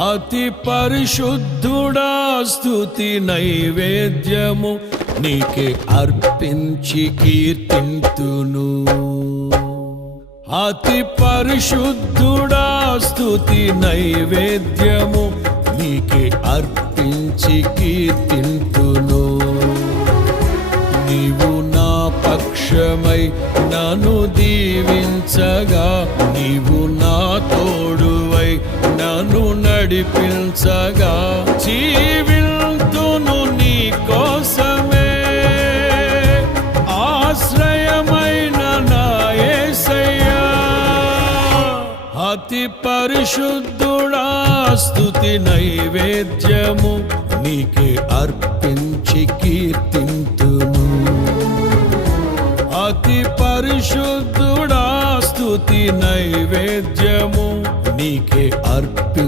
అతి పరిశుద్ధుడా స్తుతి నైవేద్యము నీకే అర్పించి కీర్తింతును. అతి పరిశుద్ధుడా స్తుతి నైవేద్యము నీకే అర్పించి కీర్తింతును. నీవు నా పక్షమై నన్ను దీవించగా, నీవు నా తోడువై నన్ను నడిపించగా, జీవింతును నీ కోసమే ఆశ్రయమైన నా యేసయ్యా. అతి పరిశుద్ధుడా స్తుతి నైవేద్యము నీకే అర్పించి కీర్తింతును. అతి పరిశుద్ధుడా స్తుతి నైవేద్యము నీకే అర్పించి